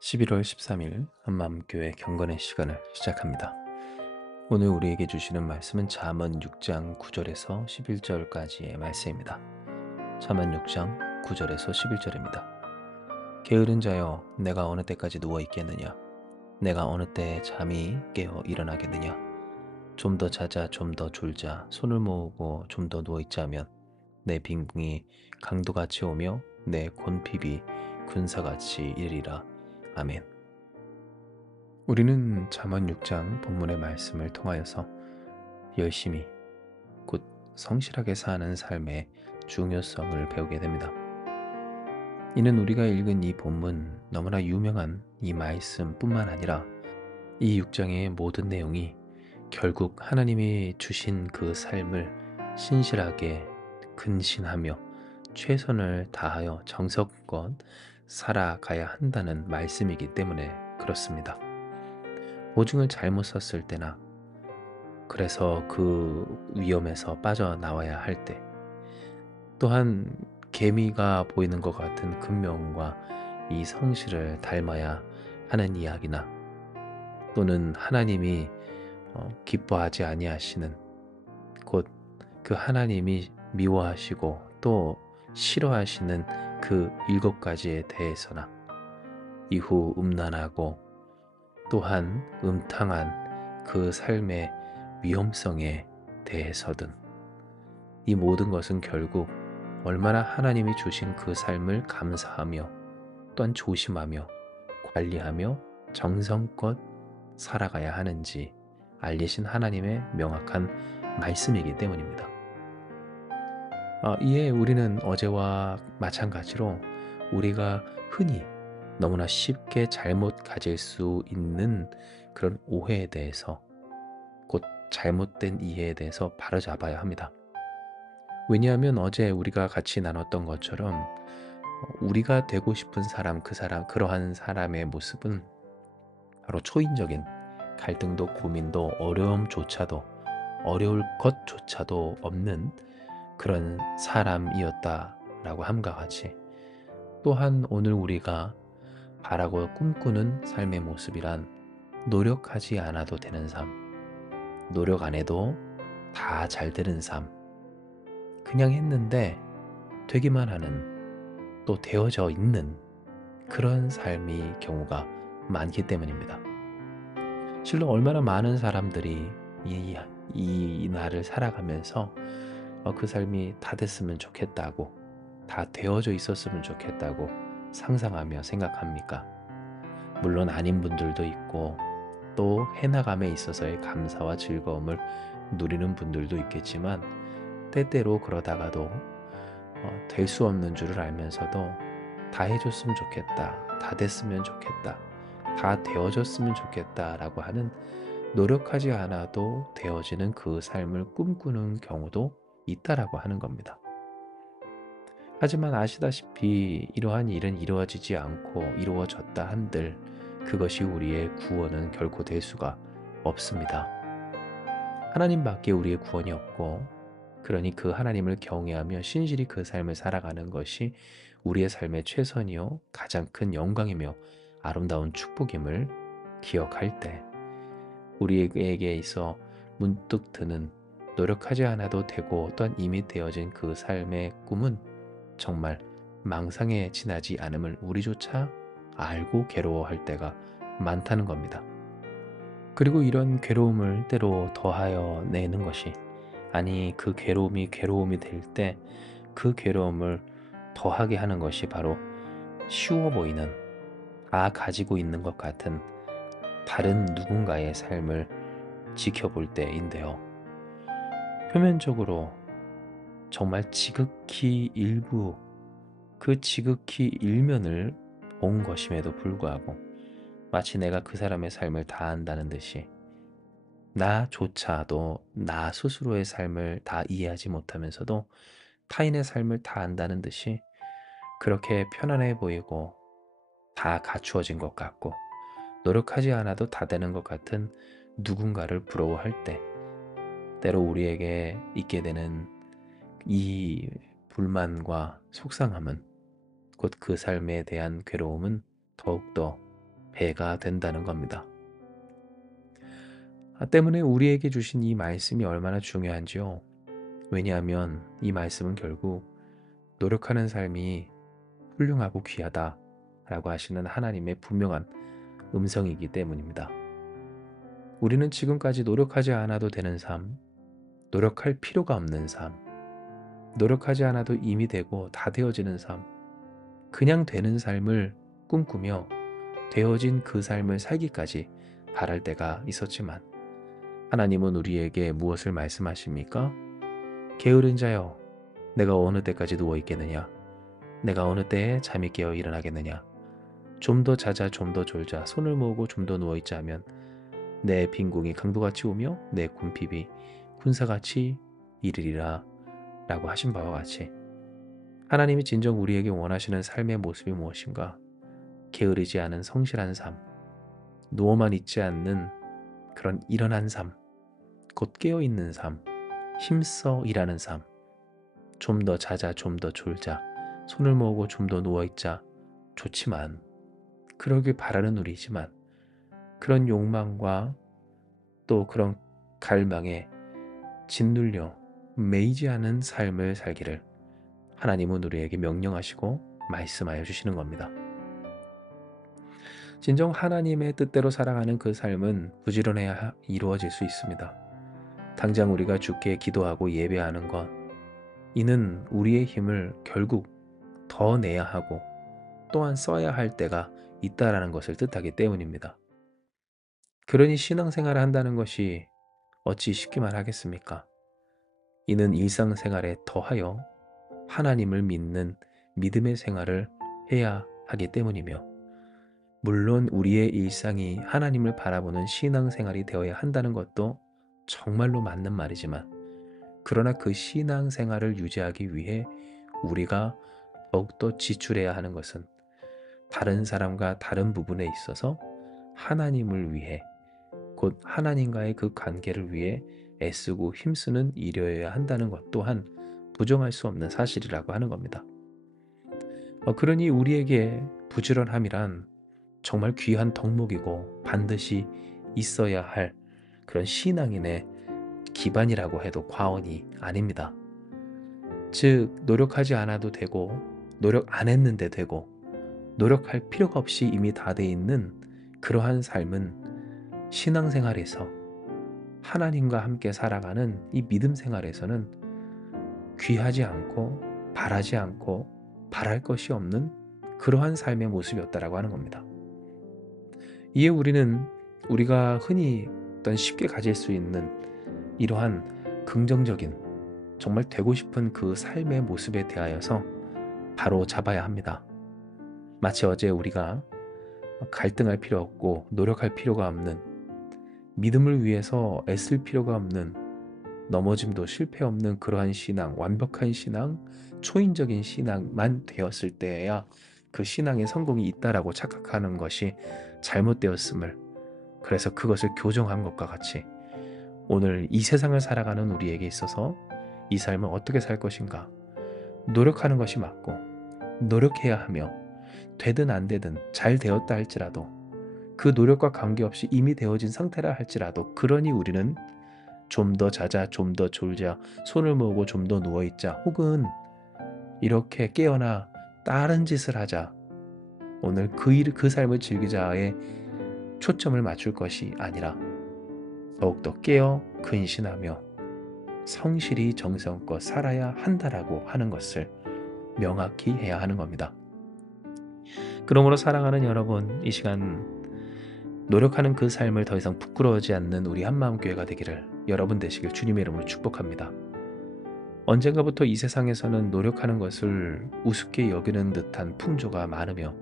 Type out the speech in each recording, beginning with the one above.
11월 13일 한마음교회 경건의 시간을 시작합니다. 오늘 우리에게 주시는 말씀은 잠언 6장 9절에서 11절까지의 말씀입니다. 잠언 6장 9절에서 11절입니다. 게으른 자여, 내가 어느 때까지 누워 있겠느냐? 내가 어느 때에 잠이 깨어 일어나겠느냐? 좀 더 자자, 좀 더 졸자, 손을 모으고 좀 더 누워 있자면 내 빈궁이 강도같이 오며 내 곤핍이 군사같이 이르리라. 아멘. 우리는 잠언 6장 본문의 말씀을 통하여서 열심히, 곧 성실하게 사는 삶의 중요성을 배우게 됩니다. 이는 우리가 읽은 이 본문, 너무나 유명한 이 말씀뿐만 아니라 이 6장의 모든 내용이 결국 하나님이 주신 그 삶을 신실하게 근신하며 최선을 다하여 정성껏 살아가야 한다는 말씀이기 때문에 그렇습니다. 보증을 잘못 썼을 때나, 그래서 그 위험에서 빠져나와야 할 때, 또한 개미가 보이는 것 같은 근면과 이 성실을 닮아야 하는 이야기나, 또는 하나님이 기뻐하지 아니하시는, 곧 그 하나님이 미워하시고 또 싫어하시는 그 7가지에 대해서나, 이후 음란하고 또한 음탕한 그 삶의 위험성에 대해서든, 이 모든 것은 결국 얼마나 하나님이 주신 그 삶을 감사하며 또한 조심하며 관리하며 정성껏 살아가야 하는지 알리신 하나님의 명확한 말씀이기 때문입니다. 이에 우리는 어제와 마찬가지로 우리가 흔히 너무나 쉽게 잘못 가질 수 있는 그런 오해에 대해서, 곧 잘못된 이해에 대해서 바로잡아야 합니다. 왜냐하면 어제 우리가 같이 나눴던 것처럼 우리가 되고 싶은 사람, 그러한 사람의 모습은 바로 초인적인 갈등도 고민도 어려울 것조차도 없는 그런 사람이었다라고 함과 같이, 또한 오늘 우리가 바라고 꿈꾸는 삶의 모습이란 노력하지 않아도 되는 삶, 노력 안 해도 다 잘 되는 삶, 그냥 했는데 되기만 하는, 또 되어져 있는 그런 삶이 경우가 많기 때문입니다. 실로 얼마나 많은 사람들이 이 날을 살아가면서 그 삶이 다 됐으면 좋겠다고, 다 되어져 있었으면 좋겠다고 상상하며 생각합니까? 물론 아닌 분들도 있고, 또 해나감에 있어서의 감사와 즐거움을 누리는 분들도 있겠지만, 때때로 그러다가도 될 수 없는 줄을 알면서도 다 해줬으면 좋겠다, 다 됐으면 좋겠다, 다 되어졌으면 좋겠다라고 하는, 노력하지 않아도 되어지는 그 삶을 꿈꾸는 경우도 있다라고 하는 겁니다. 하지만 아시다시피 이러한 일은 이루어지지 않고 이루어졌다 한들 그것이 우리의 구원은 결코 될 수가 없습니다. 하나님밖에 우리의 구원이 없고, 그러니 그 하나님을 경외하며 신실히 그 삶을 살아가는 것이 우리의 삶의 최선이요 가장 큰 영광이며 아름다운 축복임을 기억할 때, 우리에게 있어 문득 드는 노력하지 않아도 되고 또한 이미 되어진 그 삶의 꿈은 정말 망상에 지나지 않음을 우리조차 알고 괴로워할 때가 많다는 겁니다. 그리고 이런 괴로움을 때로 더하여 내는 것이, 아니 그 괴로움이 될 때 그 괴로움을 더하게 하는 것이 바로 쉬워 보이는, 다 가지고 있는 것 같은 다른 누군가의 삶을 지켜볼 때인데요. 표면적으로 정말 지극히 일부, 그 지극히 일면을 본 것임에도 불구하고 마치 내가 그 사람의 삶을 다 안다는 듯이, 나조차도 나 스스로의 삶을 다 이해하지 못하면서도 타인의 삶을 다 안다는 듯이 그렇게 편안해 보이고 다 갖추어진 것 같고 노력하지 않아도 다 되는 것 같은 누군가를 부러워할 때, 때로 우리에게 있게 되는 이 불만과 속상함은, 곧 그 삶에 대한 괴로움은 더욱더 배가 된다는 겁니다. 때문에 우리에게 주신 이 말씀이 얼마나 중요한지요. 왜냐하면 이 말씀은 결국 노력하는 삶이 훌륭하고 귀하다라고 하시는 하나님의 분명한 음성이기 때문입니다. 우리는 지금까지 노력하지 않아도 되는 삶, 노력할 필요가 없는 삶, 노력하지 않아도 이미 되고 다 되어지는 삶, 그냥 되는 삶을 꿈꾸며 되어진 그 삶을 살기까지 바랄 때가 있었지만 하나님은 우리에게 무엇을 말씀하십니까? 게으른 자여, 내가 어느 때까지 누워 있겠느냐? 내가 어느 때에 잠이 깨어 일어나겠느냐? 좀 더 자자, 좀 더 졸자, 손을 모으고 좀 더 누워 있자 하면 내 빈궁이 강도같이 오며 내 궁핍이 군사같이 이르리라 라고 하신 바와 같이 하나님이 진정 우리에게 원하시는 삶의 모습이 무엇인가? 게으르지 않은 성실한 삶, 누워만 있지 않는 그런 일어난 삶, 곧 깨어있는 삶, 힘써 일하는 삶, 좀 더 자자, 좀 더 졸자, 손을 모으고 좀 더 누워있자 좋지만 그러길 바라는 우리지만 그런 욕망과 또 그런 갈망에 짓눌려 매이지 않은 삶을 살기를 하나님은 우리에게 명령하시고 말씀하여 주시는 겁니다. 진정 하나님의 뜻대로 살아가는 그 삶은 부지런해야 이루어질 수 있습니다. 당장 우리가 주께 기도하고 예배하는 것, 이는 우리의 힘을 결국 더 내야 하고 또한 써야 할 때가 있다라는 것을 뜻하기 때문입니다. 그러니 신앙생활을 한다는 것이 어찌 쉽기만 하겠습니까? 이는 일상생활에 더하여 하나님을 믿는 믿음의 생활을 해야 하기 때문이며 물론 우리의 일상이 하나님을 바라보는 신앙생활이 되어야 한다는 것도 정말로 맞는 말이지만 그러나 그 신앙생활을 유지하기 위해 우리가 더욱더 지출해야 하는 것은 다른 사람과 다른 부분에 있어서 하나님을 위해 곧 하나님과의 그 관계를 위해 애쓰고 힘쓰는 일이어야 한다는 것 또한 부정할 수 없는 사실이라고 하는 겁니다. 그러니 우리에게 부지런함이란 정말 귀한 덕목이고 반드시 있어야 할 그런 신앙인의 기반이라고 해도 과언이 아닙니다. 즉 노력하지 않아도 되고 노력 안 했는데 되고 노력할 필요가 없이 이미 다 돼 있는 그러한 삶은 신앙생활에서 하나님과 함께 살아가는 이 믿음 생활에서는 귀하지 않고 바라지 않고 바랄 것이 없는 그러한 삶의 모습이었다라고 하는 겁니다. 이에 우리는 우리가 흔히 어떤 쉽게 가질 수 있는 이러한 긍정적인 정말 되고 싶은 그 삶의 모습에 대하여서 바로 잡아야 합니다. 마치 어제 우리가 갈등할 필요 없고 노력할 필요가 없는 믿음을 위해서 애쓸 필요가 없는 넘어짐도 실패 없는 그러한 신앙, 완벽한 신앙, 초인적인 신앙만 되었을 때에야 그 신앙의 성공이 있다라고 착각하는 것이 잘못되었음을 그래서 그것을 교정한 것과 같이 오늘 이 세상을 살아가는 우리에게 있어서 이 삶을 어떻게 살 것인가 노력하는 것이 맞고 노력해야 하며 되든 안 되든 잘 되었다 할지라도 그 노력과 관계없이 이미 되어진 상태라 할지라도 그러니 우리는 좀 더 자자, 좀 더 졸자, 손을 모으고 좀 더 누워있자 혹은 이렇게 깨어나 다른 짓을 하자 오늘 그 삶을 즐기자에 초점을 맞출 것이 아니라 더욱더 깨어 근신하며 성실히 정성껏 살아야 한다라고 하는 것을 명확히 해야 하는 겁니다. 그러므로 사랑하는 여러분, 이 시간 노력하는 그 삶을 더 이상 부끄러워하지 않는 우리 한마음교회가 되기를 여러분 되시길 주님의 이름으로 축복합니다. 언젠가부터 이 세상에서는 노력하는 것을 우습게 여기는 듯한 풍조가 많으며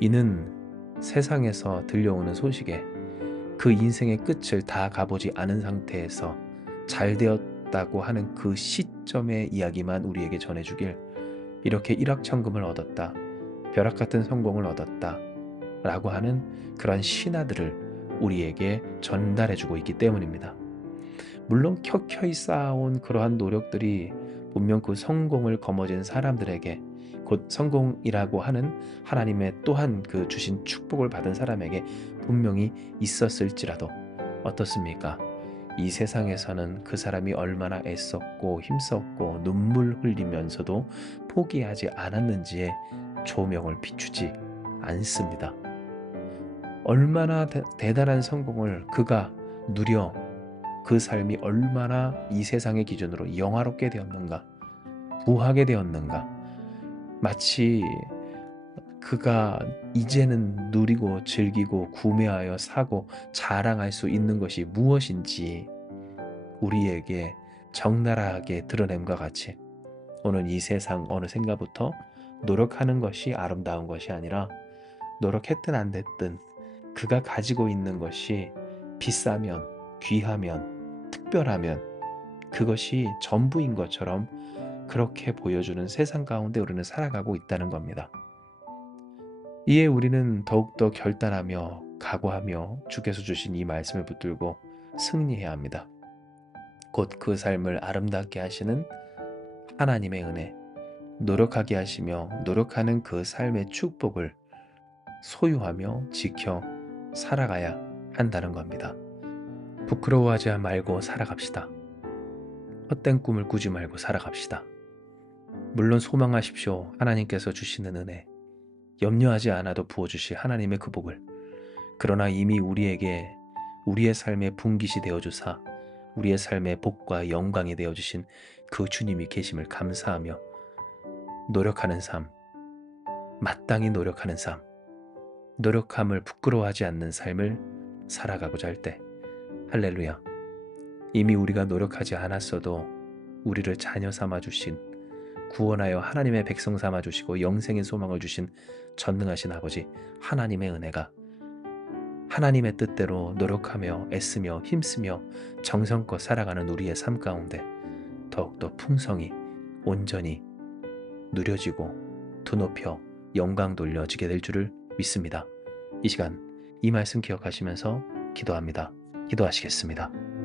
이는 세상에서 들려오는 소식에 그 인생의 끝을 다 가보지 않은 상태에서 잘 되었다고 하는 그 시점의 이야기만 우리에게 전해주길 이렇게 일확천금을 얻었다, 벼락같은 성공을 얻었다 라고 하는 그러한 신화들을 우리에게 전달해주고 있기 때문입니다. 물론 켜켜이 쌓아온 그러한 노력들이 분명 그 성공을 거머쥔 사람들에게, 곧 성공이라고 하는 하나님의 또한 그 주신 축복을 받은 사람에게 분명히 있었을지라도 어떻습니까? 이 세상에서는 그 사람이 얼마나 애썼고 힘썼고 눈물 흘리면서도 포기하지 않았는지에 조명을 비추지 않습니다. 얼마나 대단한 성공을 그가 누려 그 삶이 얼마나 이 세상의 기준으로 영화롭게 되었는가, 부하게 되었는가, 마치 그가 이제는 누리고 즐기고 구매하여 사고 자랑할 수 있는 것이 무엇인지 우리에게 적나라하게 드러냄과 같이, 오늘 이 세상 어느 생각부터 노력하는 것이 아름다운 것이 아니라, 노력했든 안 됐든 그가 가지고 있는 것이 비싸면, 귀하면, 특별하면 그것이 전부인 것처럼 그렇게 보여주는 세상 가운데 우리는 살아가고 있다는 겁니다. 이에 우리는 더욱더 결단하며 각오하며 주께서 주신 이 말씀을 붙들고 승리해야 합니다. 곧 그 삶을 아름답게 하시는 하나님의 은혜, 노력하게 하시며 노력하는 그 삶의 축복을 소유하며 지켜 살아가야 한다는 겁니다. 부끄러워하지 말고 살아갑시다. 헛된 꿈을 꾸지 말고 살아갑시다. 물론 소망하십시오. 하나님께서 주시는 은혜, 염려하지 않아도 부어주실 하나님의 그 복을. 그러나 이미 우리에게 우리의 삶의 분깃이 되어주사 우리의 삶의 복과 영광이 되어주신 그 주님이 계심을 감사하며 노력하는 삶, 마땅히 노력하는 삶, 노력함을 부끄러워하지 않는 삶을 살아가고자 할 때, 할렐루야, 이미 우리가 노력하지 않았어도 우리를 자녀 삼아주신, 구원하여 하나님의 백성 삼아주시고 영생의 소망을 주신 전능하신 아버지 하나님의 은혜가 하나님의 뜻대로 노력하며 애쓰며 힘쓰며 정성껏 살아가는 우리의 삶 가운데 더욱더 풍성히 온전히 누려지고 두높여 영광 돌려지게 될 줄을 믿습니다. 이 시간 이 말씀 기억하시면서 기도합니다. 기도하시겠습니다.